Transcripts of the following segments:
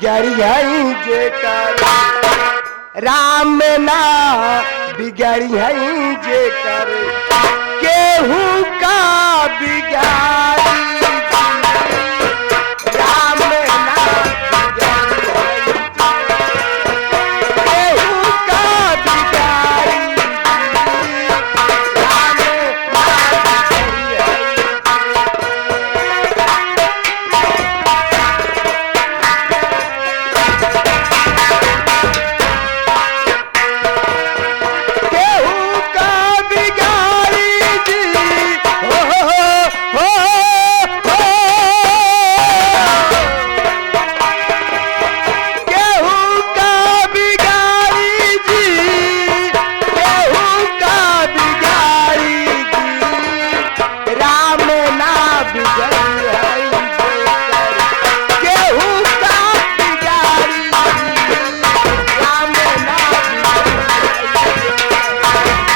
बिगड़ियाई जेकर राम ना बिगड़ियाई जेकर केहू का बिगाड़ी राम ना बिगड़ियाई केहू का बिगाड़ी राम ना बिगड़ियाई केहू का बिगाड़ी जी हो केहू का बिगाड़ी जी केहू का बिगाड़ी जी राम ना बिगड़ी केहू का बिगाड़ी जी राम ना बिगड़ी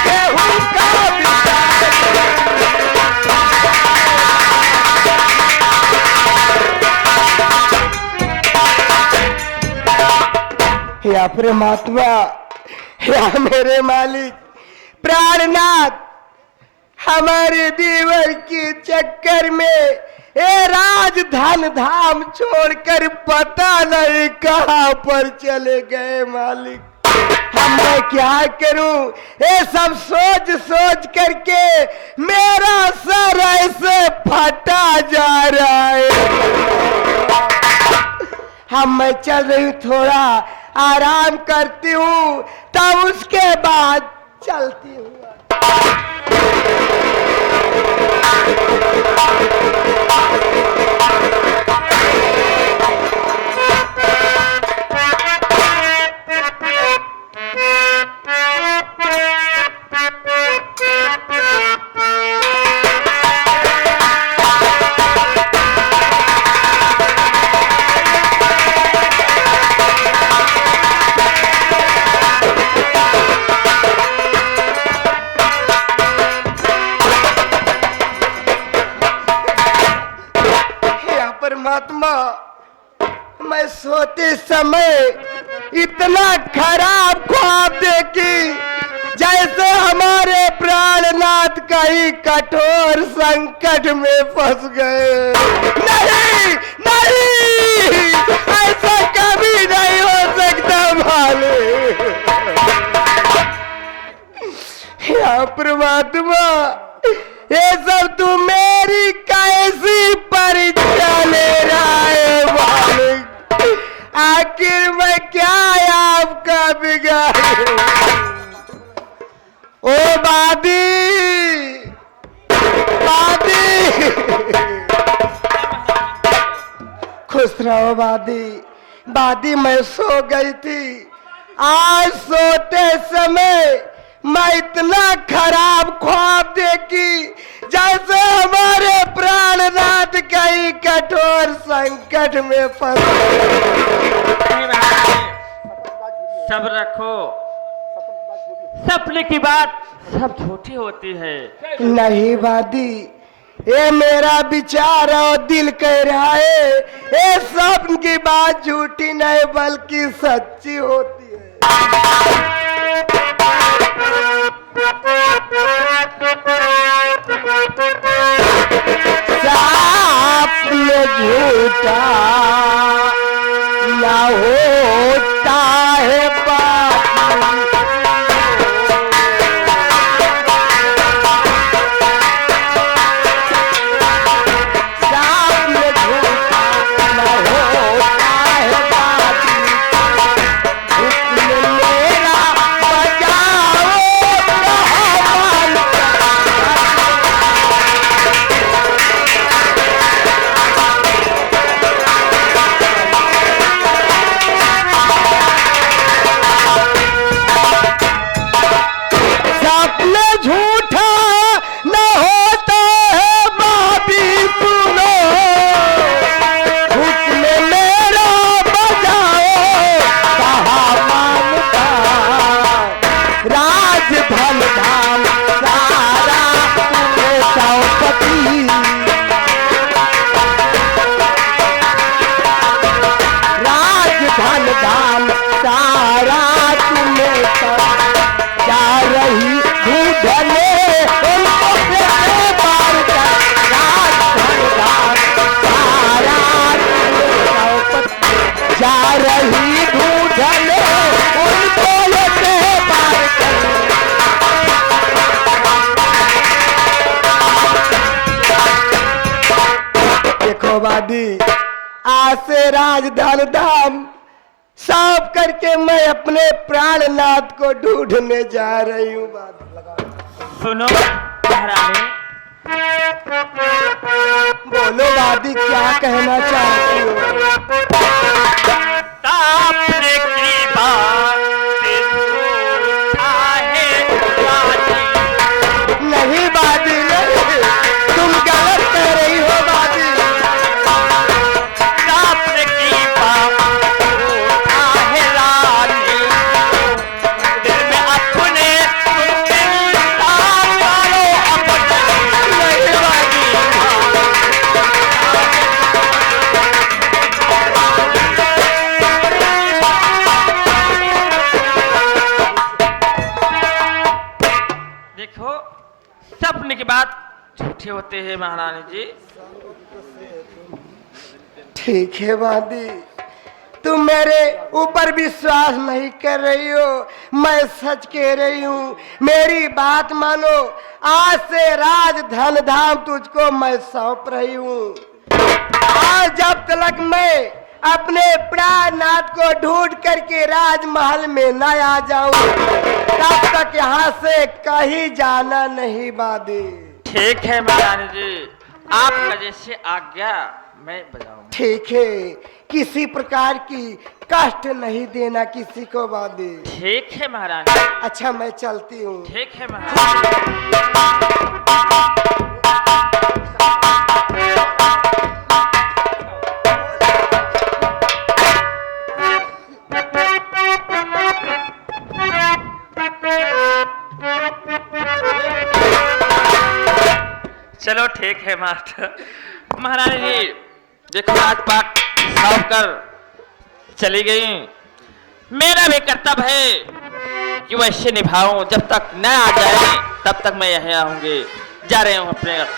केहू का बिगाड़ी या परमात्मा या मेरे मालिक प्राणनाथ हमारे देवर के चक्कर में ये राजधन धाम छोड़कर पता नहीं कहां पर चले गए मालिक हम मैं क्या करूं ये सब सोच सोच करके मेरा सर ऐसे फटा जा रहा है हम मैं चल रही हूँ थोड़ा आराम करती हूँ तब उसके बाद चलती हूँ परमात्मा मैं सोते समय इतना खराब ख्वाब देखी जैसे हमारे प्राणनाथ कहीं कठोर संकट में फंस गए नहीं नहीं ऐसा कभी नहीं हो सकता मालिक या परमात्मा ये सब तू मेरी कैसी परीक्षा ले रहा है मालिक आखिर मैं क्या आपका बिगाड़ूं ओ बादी बादी खुश रहो बादी बादी मैं सो गई थी आज सोते समय मैं इतना खराब ख्वाब देखी जैसे हमारे प्राणनाथ कहीं कठोर संकट में फंस सब रखो सपने की बात सब झूठी होती है नहीं वादी ये मेरा विचार और दिल कह रहा है ये स्वप्न की बात झूठी नहीं बल्कि सच्ची होती है स्वप्न झूठा या होता है बात जा रही ढूंढने उनको लेते पार कर। देखो वादी, आज से राजधान धाम साफ करके मैं अपने प्राणनाथ को ढूंढने जा रही हूँ। सुनो महारानी, बोलो वादी, क्या कहना चाहती हो? सामने की बात से झूठा है राजी। नहीं वादी, नहीं, तुम गलत कह रही हो वादी। सामने की बात झूठा है राजी। दिल में अपने तुम इंसान वालों अपने नहीं वादी, देखो, सपने की बात झूठे होते हैं महारानी जी। ठीक है वादी, तुम मेरे ऊपर विश्वास नहीं कर रही हो, मैं सच कह रही हूँ। मेरी बात मानो, आज से राजधन धाम तुझको मैं सौंप रही हूँ। आज जब तक मैं अपने प्राणनाथ को ढूंढ करके राजमहल में न आ जाऊं, तब तक यहाँ से कहीं जाना नहीं वादी। ठीक है महारानी जी, आपका जैसे आज्ञा मैं बजाऊंगा। ठीक है, किसी प्रकार की कष्ट नहीं देना किसी को वादी। ठीक है महारानी। अच्छा, मैं चलती हूँ। ठीक है महारानी। चलो ठीक है मास्टर। महारानी जी देखो, राजपाट साफ कर चली गई। मेरा भी कर्तव्य है कि वैसे निभाऊं, जब तक न आ जाए तब तक मैं यहीं आऊंगी। जा रहे हूँ अपने घर।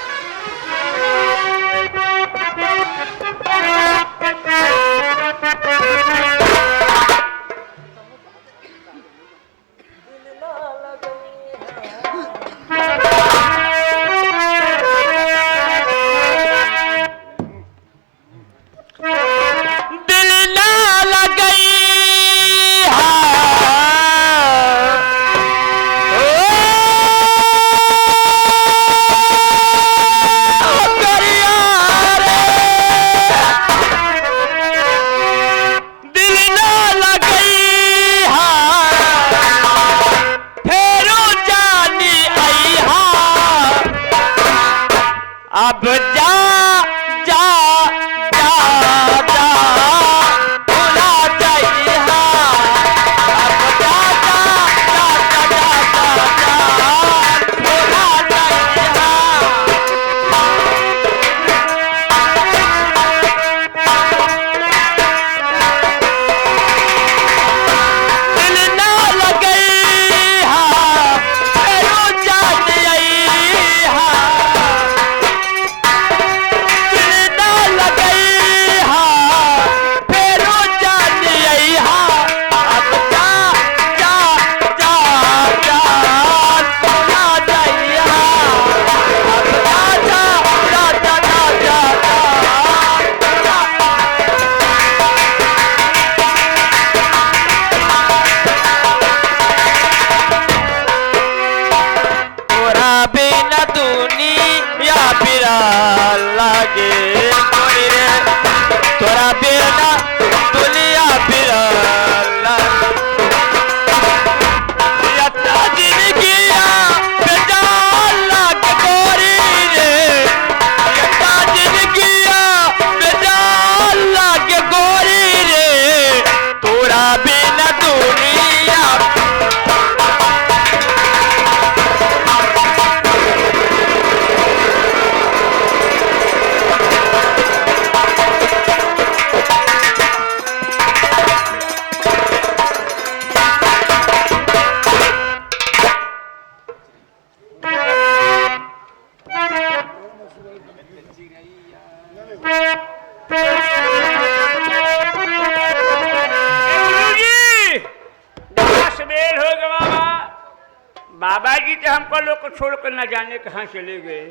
हमको लोग को छोड़ कर न जाने कहाँ चले गए।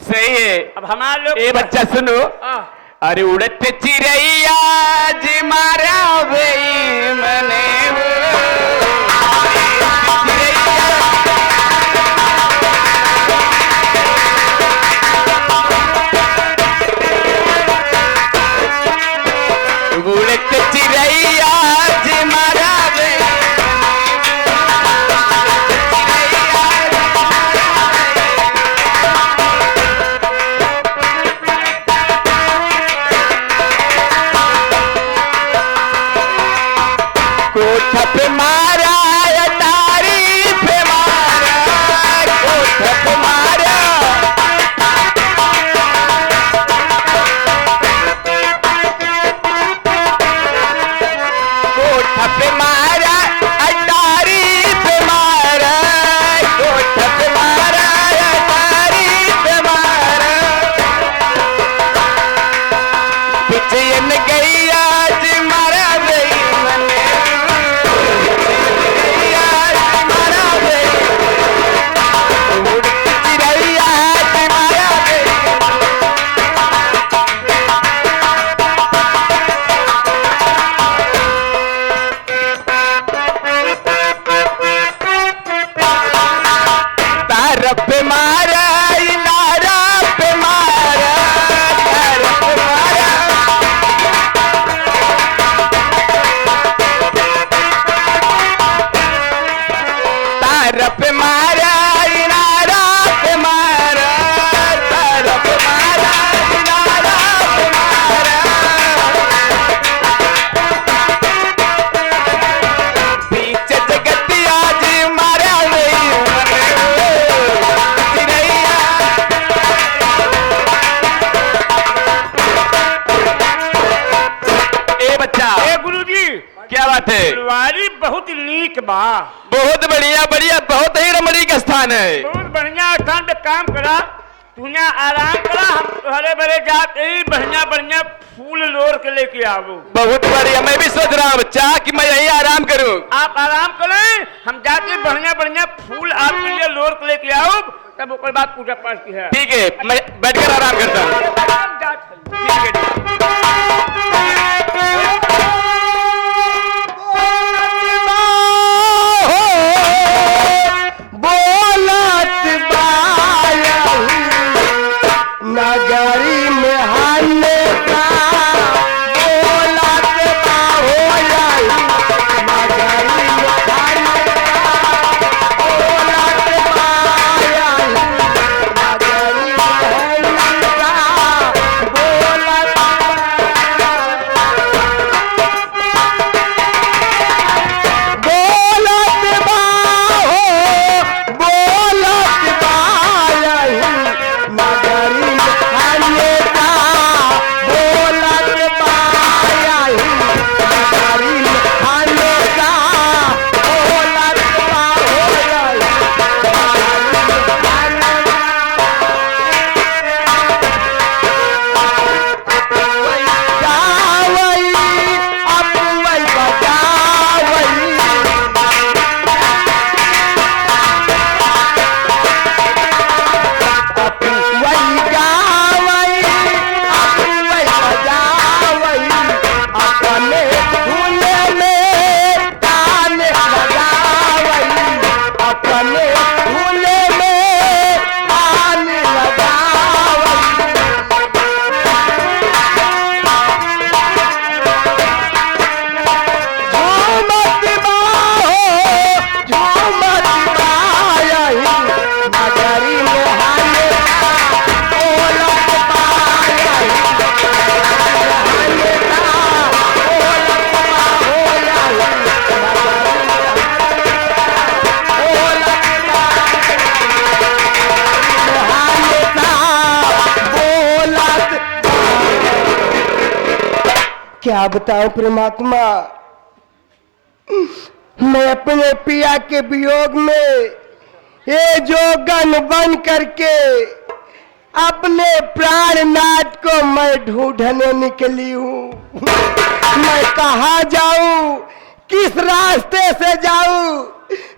सही है। अब हमारे लोग ए बच्चा सुनो, अरे उड़त चिड़ैया जी मारा भई मने उड़त चिड़ैया जी मारा कोठप मारा अटारी पे मारा, कोठप मारा कोठप मारा अटारी पे मारा, कोठप मारा अटारी पे मारा पिछयन गई आज मारा गई मने पे मारा इनारा पे मारा, तारा पे मारा तारा पे मारा इनारा पे मारा, तारा पे मारा इनारा पे मारा बीच जगत आज मारा नहीं मने चिड़ैया। ए बच्चा, ए गुरुजी, क्या बात है? फुलवारी बहुत नीक बा, बहुत बढ़िया बढ़िया, बहुत ही रमणीक स्थान है। बहुत बढ़िया स्थान पे काम करा, तूने आराम करा, हम हरे भरे जाते ही बढ़िया बढ़िया फूल लोर के लेके आवो। बहुत बढ़िया, मैं भी सोच रहा हूँ बच्चा कि मैं यही आराम करूँ। आप आराम करें, हम जाके बढ़िया बढ़िया फूल आपके लिए लोर के लेके आओ, तब उसके बाद पूजा पाठ की है। ठीक है, मैं बैठकर आराम करता हूँ। ठीक है। बोलत बायहू नगरी में हाने का, बोलत बायहू नगरी में हाने का, बोलत बायहू नगरी में हाने का, बोलत क्या बताऊं परमात्मा, मैं अपने पिया के वियोग में ये जो गन बन करके अपने प्राणनाथ को मैं ढूंढने निकली हूँ। मैं कहाँ जाऊं, किस रास्ते से जाऊं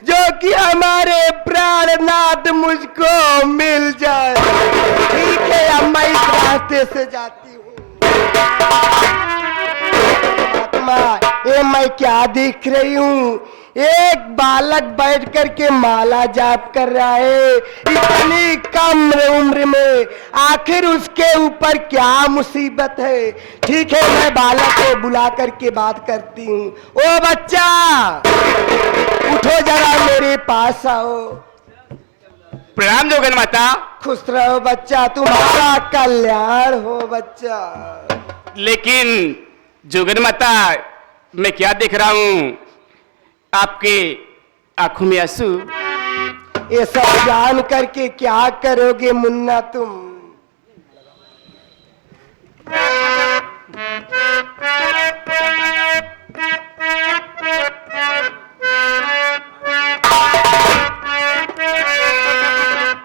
जो कि हमारे प्राणनाथ मुझको मिल जाए। ठीक है, अब मैं इस रास्ते से जाती हूँ। आत्मा, ये मैं क्या देख रही हूँ? एक बालक बैठ कर के माला जाप कर रहा है, इतनी कम उम्र में, आखिर उसके ऊपर क्या मुसीबत है? ठीक है, मैं बालक को बुला करके बात करती हूँ। ओ बच्चा, उठो जरा, मेरे पास आओ। प्रणाम जोगन माता। खुश रहो बच्चा, तुम्हारा कल्याण हो बच्चा। लेकिन जोगन माता, मैं क्या देख रहा हूँ? आपके आंखों में आंसू। ये सब जान करके क्या करोगे मुन्ना तुम?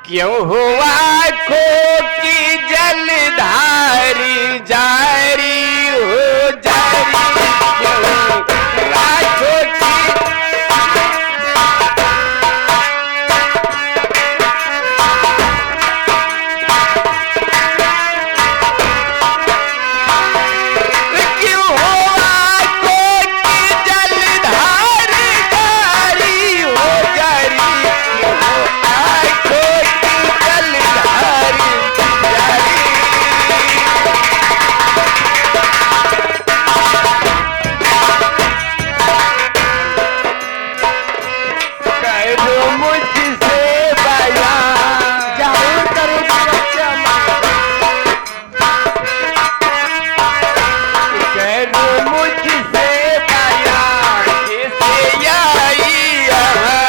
क्यों हुआ को की जलधारी जारी हो जारी, क्यों आंखों की क्यों हुआ को की जलधारी जारी हो जारी, क्यों आंखों की जलधारी जारी। करो मुझसे बयान, जरूर करोगे बच्चा। करो मुझसे बयान, कैसे आई यहाँ।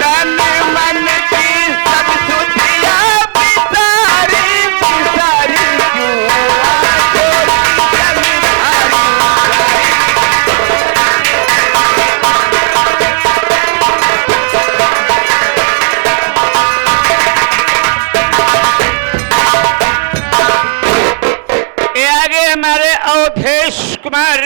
तन मन की सब सुधियाँ बिसारी बिसारी, क्यों आंखों की जलधारी जारी। ये आगे हमारे अवधेश कुमार